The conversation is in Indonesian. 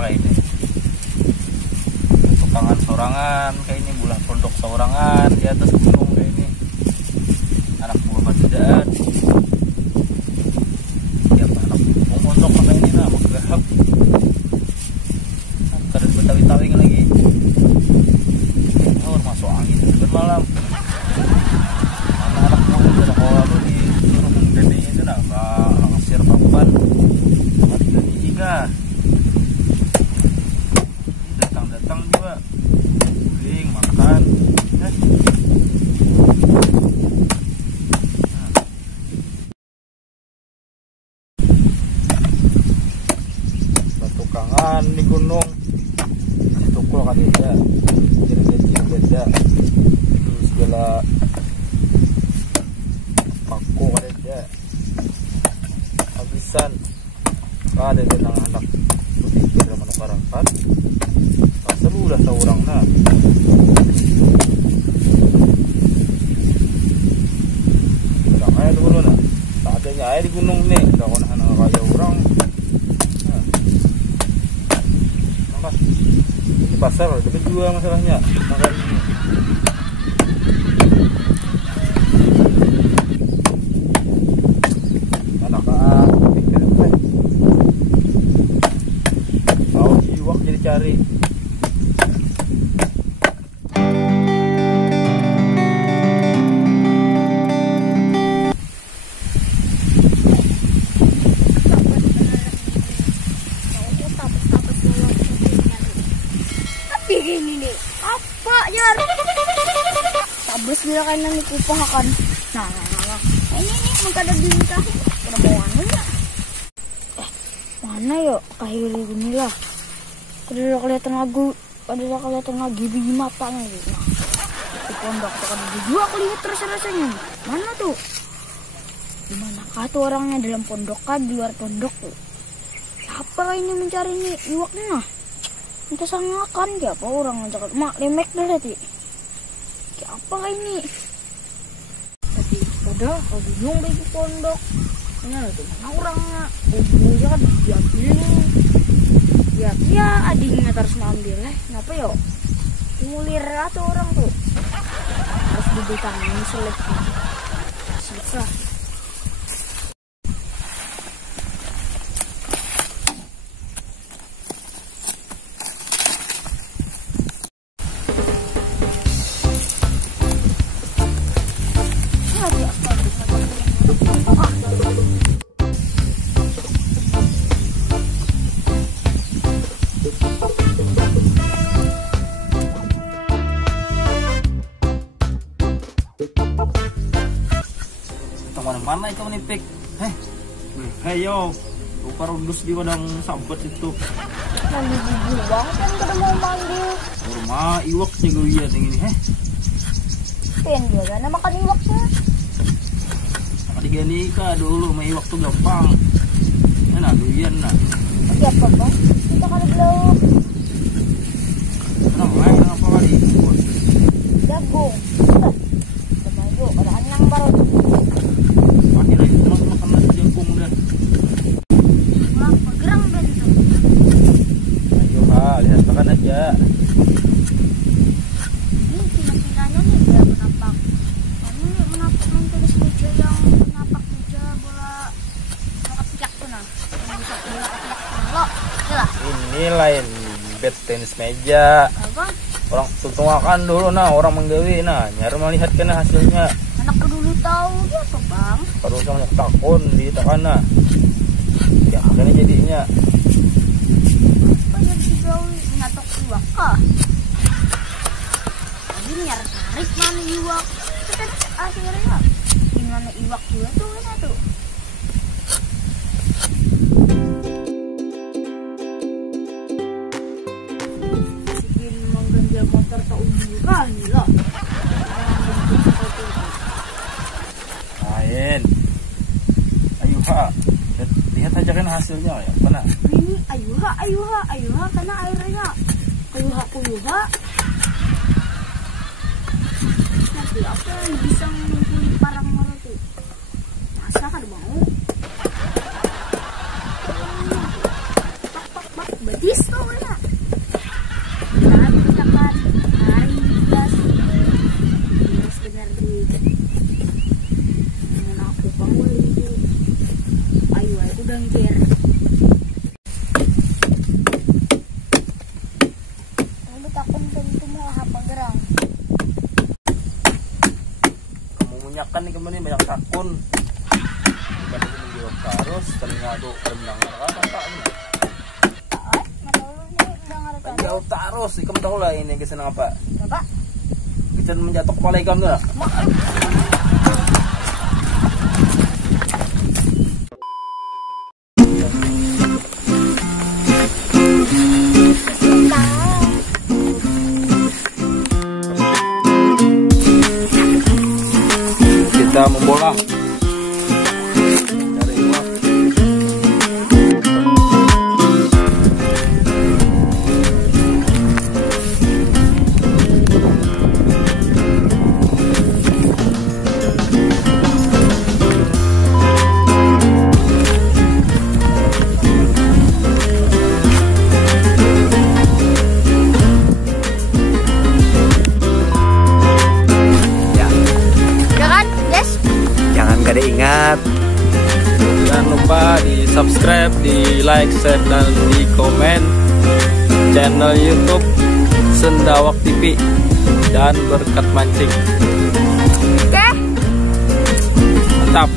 kayak ini. Tukangan sorangan kayak ini, bulan pondok sorangan di atas gunung kayak ini. Anak buah bacaan. Tiap anak pondok kayak ini nah, magrahab. Kadang betawi-tawing lagi. Oh, masuk angin bermalam. Anak-anak buah udah sekolah tuh disuruh menggede itu nah, ngasir papan. Mati gani juga. Datang juga guling makan batu kangen di gunung tukul kan beda kecil beda terus segala paku kan beda habisan ada dengan anak berpikir sama masyarakat seru lah seorang nah bilang aja dulu nah tak adanya air di gunung nih udah anak kaya orang nah makas di pasar deket juga masalahnya makan anak-anak pikir tahu jiwak jadi cari. Ini nih apa ya tabes bila kan nang ikupahakan nah ini nih magkada dinikahin kada mau ano ya mana yo kahili gini lah kada kelihatan lagi biji matanya gitu nah di pondok tuh kada juga aku lihat terus rasanya mana tuh gimana kah tuh orangnya dalam pondok kan di luar pondok tuh apa ini mencari nih iwaknya nah kita sangakan kayak apa orang ngajak mak lemek dah tadi kayak apa ini tapi udah aku bingung bagi pondok nah itu mana orangnya bingung kan ya adiknya terus ngambil kenapa yo mulir atau orang tuh harus dibetangin selip susah. Mana ikaw nipik? Heyo, upar udus di wadang sabat itu. Mandi bang kan kada mau mandi. Rumah iwak jago iya yang ini. Pen juga na makan iwaknya. Makadigan ka dulu may iwak tuh gampang. Ano duyan na. Siapa bang? Kita kada belok. Ano apa kali? Jagung. Tamayo kada anang baru. Lihat makan aja. Ini kira-kiranya nih dia menapak. Ini menapak tulis meja yang menapak meja bola piak tuh nah. Yang bisa bola piak lo. Itulah. Ini lain bed tenis meja. Apa? Orang tutuakan dulu nah orang menggawi nah nyari melihat kena hasilnya. Anak dulu tahu dia apa bang? Baru sama takun di takana. Ya akhirnya jadinya. Nyatok iwak kah? Tadi nyari tarik mana iwak? Kita akhirnya gimana iwak juga tuh satu. Sikin mengganjal motor tak unduran lah. Lain. Ayo ha. Lihat aja kan hasilnya ya. Mana? Ini ayuha karena airnya kuyuha. Nanti apa yang bisa mengumpuli parang mana tuh? Masa kan mau? Pak, betis tuh. udang ger. Lalu takon tentu mo apa gerang. Kamu munyakan nih kemana banyak takun. Kan menjawab terus ternyata rendang kan tak ini. Jauh terus, ikam tahu lah ini kesenang apa? Apa? Kita menjatuh kepala ikam tuh. Kita membola. Cari uang. Ada ingat, Jangan lupa di subscribe, di like, share, dan di komen channel YouTube Sendawak TV dan Berkat Mancing. Oke. Mantap.